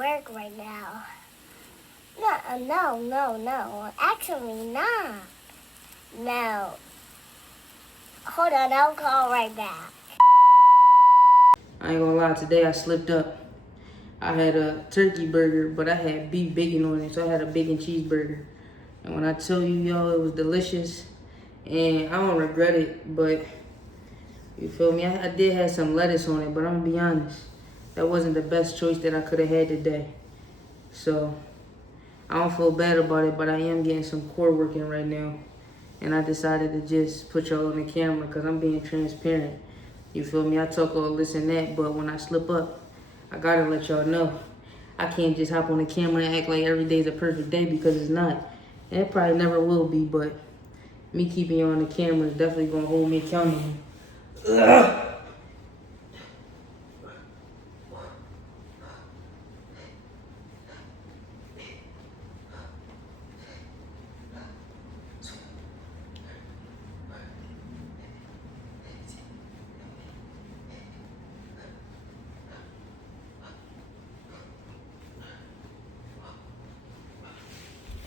work right now. No. Actually, not. No. Hold on, I'll call right back. I ain't gonna lie, today I slipped up. I had a turkey burger, but I had beef bacon on it, so I had a bacon cheeseburger. And when I tell you, y'all, it was delicious. And I don't regret it, but you feel me? I did have some lettuce on it, but I'm gonna be honest. That wasn't the best choice that I could have had today. So, I don't feel bad about it, but I am getting some core working right now. And I decided to just put y'all on the camera because I'm being transparent. You feel me? I talk all this and that, but when I slip up, I gotta let y'all know. I can't just hop on the camera and act like every day's a perfect day because it's not. And it probably never will be, but me keeping you on the camera is definitely gonna hold me accountable. Ugh.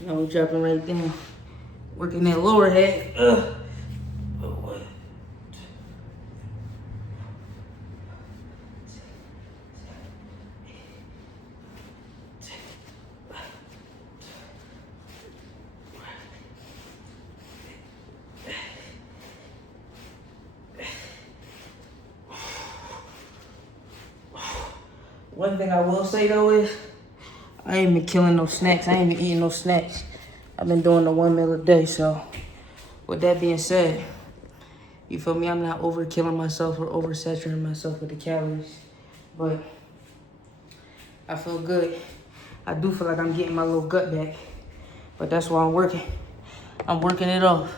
Now we're dropping right down. Working that lower head. Ugh. Oh, what? One thing I will say though is, I ain't been killing no snacks. I ain't been eating no snacks. I've been doing the 1 meal a day, so with that being said, you feel me? I'm not overkilling myself or oversaturating myself with the calories, but I feel good. I do feel like I'm getting my little gut back, but that's why I'm working. I'm working it off.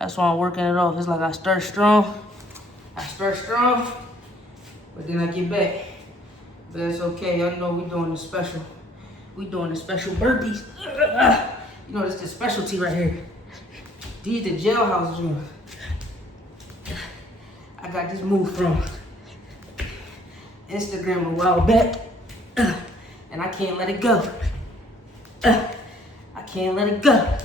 That's why I'm working it off. It's like I start strong, but then I get back. But that's okay. Y'all know we doing the special. We doing the special burpees. You know, this the specialty right here. These the jailhouse ones. I got this move from Instagram a while back, and I can't let it go. I can't let it go.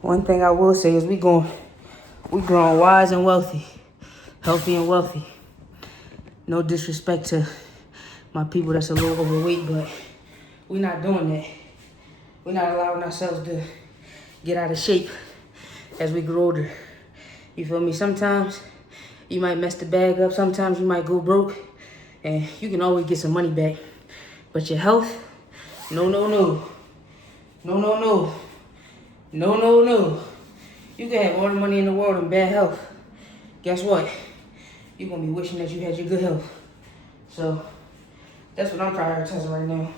One thing I will say is we growing wise and wealthy, healthy and wealthy. No disrespect to my people that's a little overweight, but we not doing that. We're not allowing ourselves to get out of shape as we grow older. You feel me? Sometimes you might mess the bag up. Sometimes you might go broke, and you can always get some money back. But your health, no. You can have all the money in the world and bad health. Guess what? You're gonna be wishing that you had your good health. So that's what I'm prioritizing right now.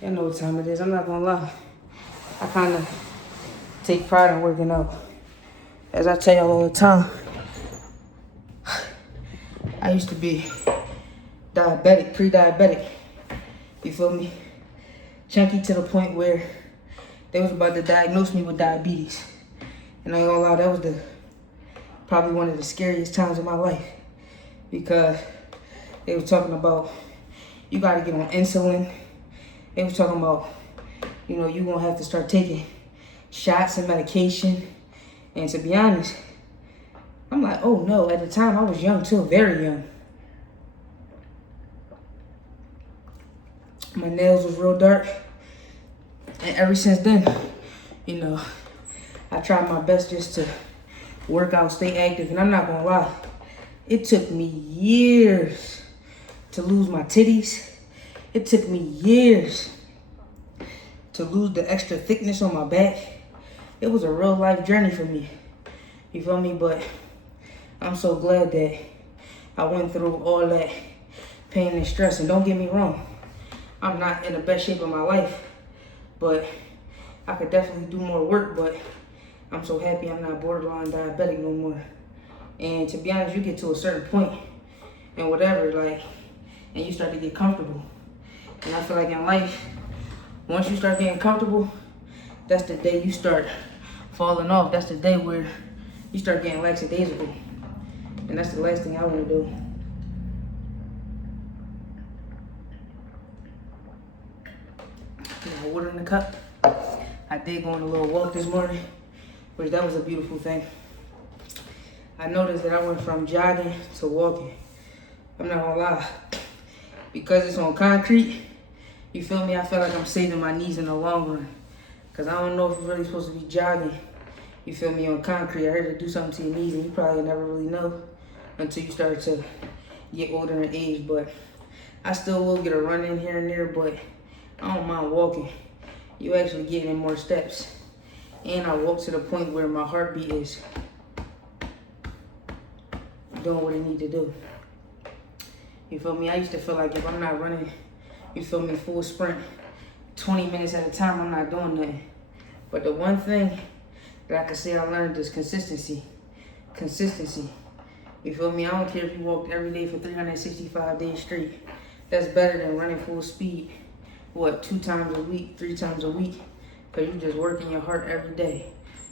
Y'all know what time it is. I'm not gonna lie. I kind of take pride in working out. As I tell y'all all the time, I used to be diabetic, pre-diabetic. You feel me? Chunky to the point where they was about to diagnose me with diabetes. And I ain't gonna lie, that was probably one of the scariest times of my life, because they were talking about you gotta get on insulin. They was talking about, you know, you gonna have to start taking shots and medication. And to be honest, I'm like, oh no. At the time, I was young too, very young. My nails was real dark. And ever since then, you know, I tried my best just to work out, stay active. And I'm not gonna lie, it took me years to lose my titties. It took me years to lose the extra thickness on my back. It was a real life journey for me. You feel me? But I'm so glad that I went through all that pain and stress. And don't get me wrong, I'm not in the best shape of my life, but I could definitely do more work. But I'm so happy I'm not borderline diabetic no more. And to be honest, you get to a certain point and whatever, like, and you start to get comfortable. And I feel like in life, once you start getting comfortable, that's the day you start falling off. That's the day where you start getting lackadaisical. And that's the last thing I want to do. Got water in the cup. I did go on a little walk this morning, which that was a beautiful thing. I noticed that I went from jogging to walking. I'm not gonna lie. Because it's on concrete, you feel me? I feel like I'm saving my knees in the long run. Because I don't know if you're really supposed to be jogging, you feel me, on concrete. I heard it do something to your knees, and you probably never really know until you start to get older in age. But I still will get a run in here and there, but I don't mind walking. You actually get in more steps. And I walk to the point where my heartbeat is doing what it need to do. You feel me? I used to feel like if I'm not running, you feel me, full sprint, 20 minutes at a time, I'm not doing nothing. But the one thing that I can say I learned is consistency. Consistency. You feel me? I don't care if you walked every day for 365 days straight. That's better than running full speed, 2 times a week, 3 times a week? Because you're just working your heart every day.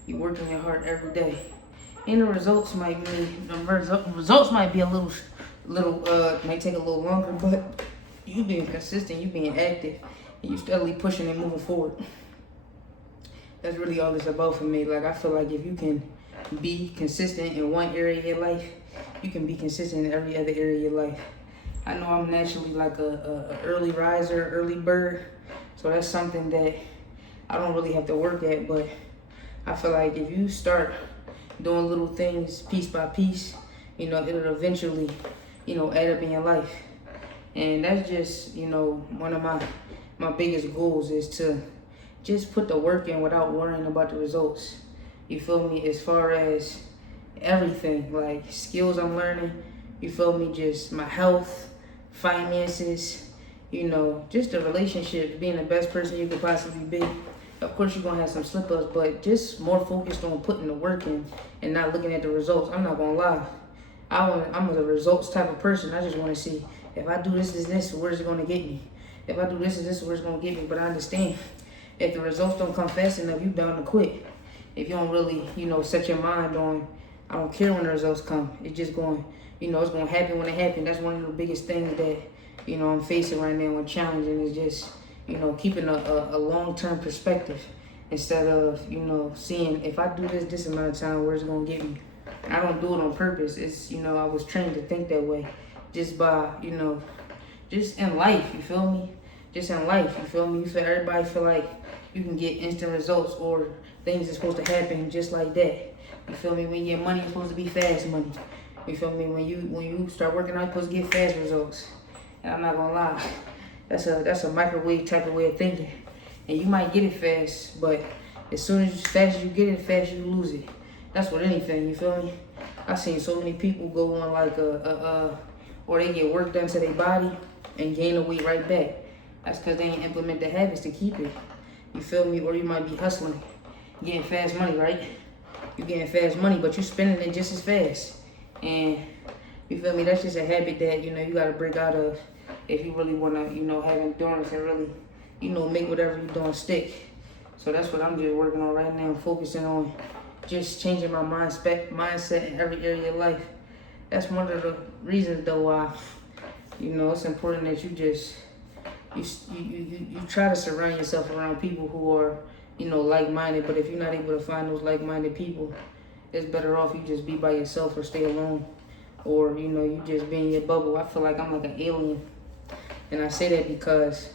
You're working your heart every day. And the results might be, might be might take a little longer, but you being consistent, you being active, and you steadily pushing and moving forward. That's really all it's about for me. Like, I feel like if you can be consistent in one area of your life, you can be consistent in every other area of your life. I know I'm naturally like a early riser, early bird, so that's something that I don't really have to work at, but I feel like if you start doing little things piece by piece, you know, it'll eventually, you know, add up in your life. And that's just, you know, one of my biggest goals is to just put the work in without worrying about the results. You feel me? As far as everything, like skills I'm learning, you feel me? Just my health, finances, you know, just the relationships, being the best person you could possibly be. Of course, you're going to have some slip-ups, but just more focused on putting the work in and not looking at the results. I'm not going to lie. I'm a results type of person. I just want to see, if I do this, where's it going to get me? If I do this, where's it going to get me? But I understand, if the results don't come fast enough, you're bound to quit. If you don't really, you know, set your mind on, I don't care when the results come. It's just going, you know, it's going to happen when it happens. That's one of the biggest things that, you know, I'm facing right now and challenging is just, you know, keeping a long-term perspective instead of, you know, seeing if I do this amount of time, where's it going to get me? I don't do it on purpose. It's, you know, I was trained to think that way just by, you know, just in life, you feel me? Just in life, you feel me? Everybody feel like you can get instant results or things are supposed to happen just like that. You feel me? When you get money, it's supposed to be fast money. You feel me? When you start working out, you're supposed to get fast results. And I'm not gonna lie, that's a microwave type of way of thinking. And you might get it fast, but as fast as you get it, fast you lose it. That's with anything, you feel me? I've seen so many people go on like or they get work done to their body and gain the weight right back. That's because they ain't implement the habits to keep it. You feel me? Or you might be hustling, getting fast money, right? You getting fast money, but you spending it just as fast. And you feel me? That's just a habit that, you know, you gotta break out of if you really wanna, you know, have endurance and really, you know, make whatever you're doing stick. So that's what I'm just working on right now, focusing on just changing my mindset in every area of life. That's one of the reasons though why, you know, it's important that you just you try to surround yourself around people who are, like-minded. But if you're not able to find those like-minded people, it's better off you just be by yourself or stay alone, or you just be in your bubble. I feel like I'm like an alien, and I say that because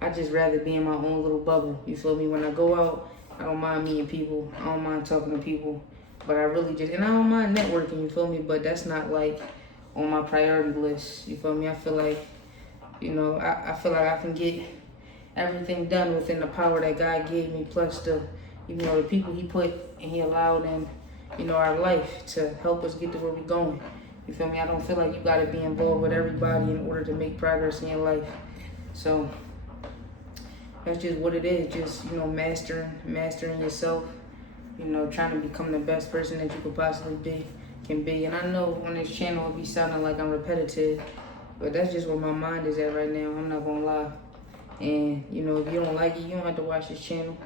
I just rather be in my own little bubble. You feel me? When I go out, I don't mind meeting people. I don't mind talking to people, but I really and I don't mind networking. You feel me? But that's not like on my priority list. You feel me? I feel like, I feel like I can get everything done within the power that God gave me, plus the people He put and He allowed in, our life to help us get to where we're going. You feel me? I don't feel like you gotta be involved with everybody in order to make progress in your life. So that's just what it is. Just mastering yourself. Trying to become the best person that you could possibly can be. And I know on this channel it'll be sounding like I'm repetitive, but that's just where my mind is at right now. I'm not gonna lie. And if you don't like it, you don't have to watch this channel.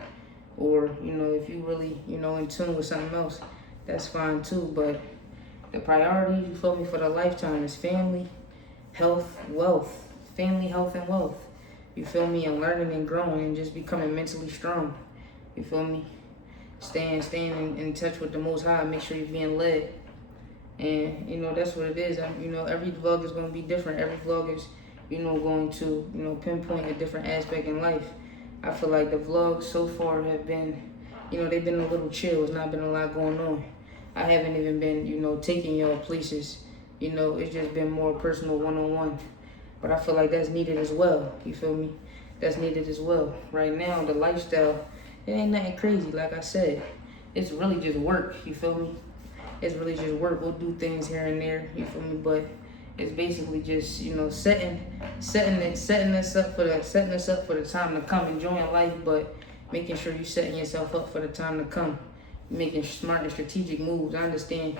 Or if you really in tune with something else, that's fine too. But the priority, you feel me, for the lifetime is family, health, wealth. Family, health, and wealth. You feel me? And learning and growing and just becoming mentally strong. You feel me? Staying in touch with the Most High. Make sure you're being led. And, that's what it is. Every vlog is going to be different. Every vlog is, going to, pinpoint a different aspect in life. I feel like the vlogs so far have been, they've been a little chill. It's not been a lot going on. I haven't even been, taking y'all places. It's just been more personal one-on-one. But I feel like that's needed as well. You feel me? That's needed as well. Right now, the lifestyle, it ain't nothing crazy. Like I said, it's really just work. You feel me? It's really just work. We'll do things here and there. You feel me? But it's basically just setting us up for the time to come. Enjoying life, but making sure you setting yourself up for the time to come. Making smart and strategic moves. I understand.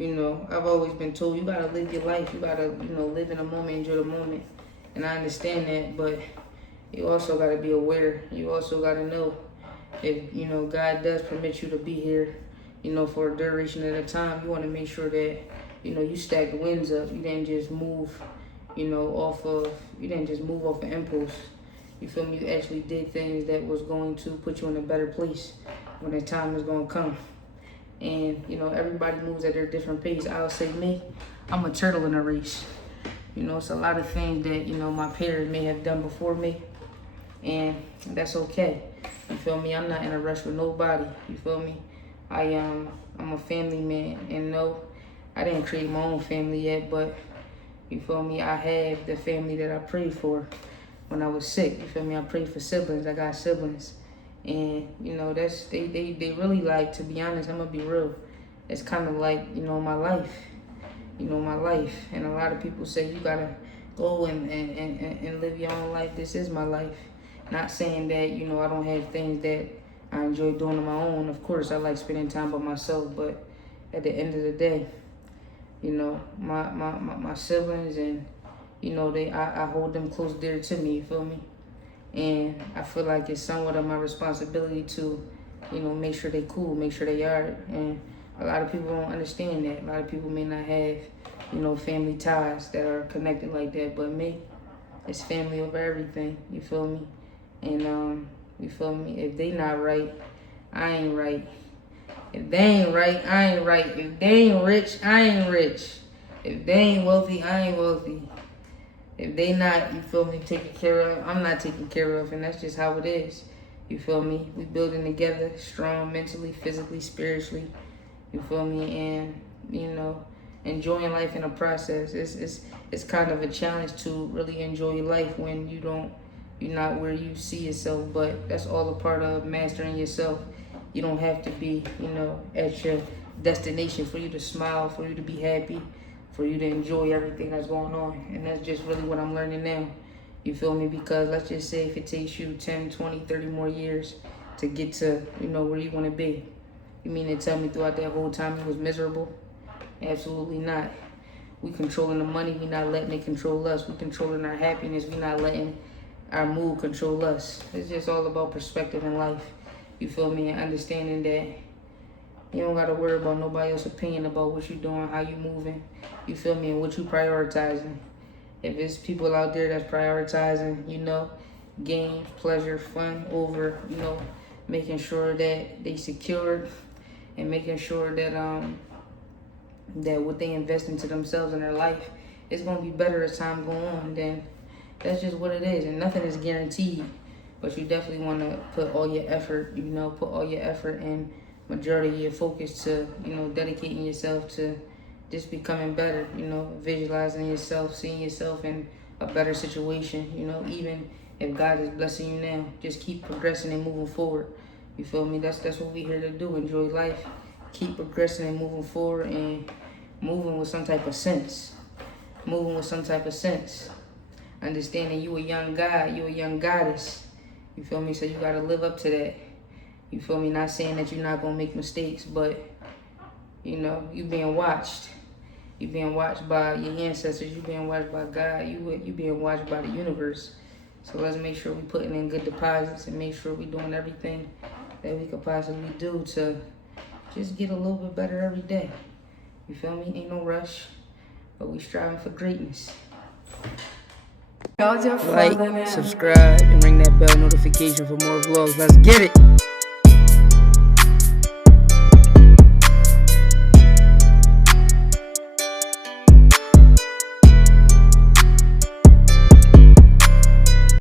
I've always been told you gotta live your life. You gotta, live in the moment, enjoy the moment. And I understand that, but you also gotta be aware. You also gotta know if, God does permit you to be here, for a duration at a time, you wanna make sure that, you stack the wins up. You didn't just move, off of impulse. You feel me? You actually did things that was going to put you in a better place when the time is gonna come. And, everybody moves at their different pace. I'll say me, I'm a turtle in a race. It's a lot of things that, my parents may have done before me. And that's okay. You feel me? I'm not in a rush with nobody. You feel me? I'm a family man. And no, I didn't create my own family yet. But, you feel me? I have the family that I prayed for when I was sick. You feel me? I prayed for siblings. I got siblings. And, that's, they really like, to be honest, I'm going to be real. It's kind of like, my life. My life. And a lot of people say you got to go and live your own life. This is my life. Not saying that, I don't have things that I enjoy doing on my own. Of course, I like spending time by myself. But at the end of the day, my siblings and, I hold them close dear to me. You feel me? And I feel like it's somewhat of my responsibility to, make sure they cool, make sure they are. And a lot of people don't understand that. A lot of people may not have, family ties that are connected like that. But me, it's family over everything. You feel me? And, you feel me? If they not right, I ain't right. If they ain't right, I ain't right. If they ain't rich, I ain't rich. If they ain't wealthy, I ain't wealthy. If they not, you feel me, taken care of, I'm not taken care of, and that's just how it is. You feel me? We building together, strong mentally, physically, spiritually. You feel me? And, enjoying life in the process. It's kind of a challenge to really enjoy your life when you're not where you see yourself, but that's all a part of mastering yourself. You don't have to be, at your destination for you to smile, for you to be happy, for you to enjoy everything that's going on. And that's just really what I'm learning now. You feel me? Because let's just say if it takes you 10, 20, 30 more years to get to, where you want to be. You mean to tell me throughout that whole time you was miserable? Absolutely not. We controlling the money, we not letting it control us. We controlling our happiness, we not letting our mood control us. It's just all about perspective in life. You feel me? And understanding that you don't got to worry about nobody else's opinion about what you're doing, how you moving. You feel me? And what you prioritizing. If it's people out there that's prioritizing, you know, games, pleasure, fun over, you know, making sure that they secured and making sure that that what they invest into themselves in their life is gonna be better as time go on, then that's just what it is. And nothing is guaranteed. But you definitely wanna put all your effort, you know, put all your effort and majority of your focus to, you know, dedicating yourself to just becoming better, you know, visualizing yourself, seeing yourself in a better situation, you know, even if God is blessing you now, just keep progressing and moving forward. You feel me? That's what we're here to do. Enjoy life. Keep progressing and moving forward and moving with some type of sense. Moving with some type of sense. Understanding you a young God, you a young goddess. You feel me? So you gotta live up to that. You feel me? Not saying that you're not gonna make mistakes, but you know, you being watched. You being watched by your ancestors. You being watched by God. You being watched by the universe. So let's make sure we putting in good deposits and make sure we doing everything that we could possibly do to just get a little bit better every day. You feel me? Ain't no rush, but we striving for greatness. Like, subscribe, and ring that bell notification for more vlogs. Let's get it.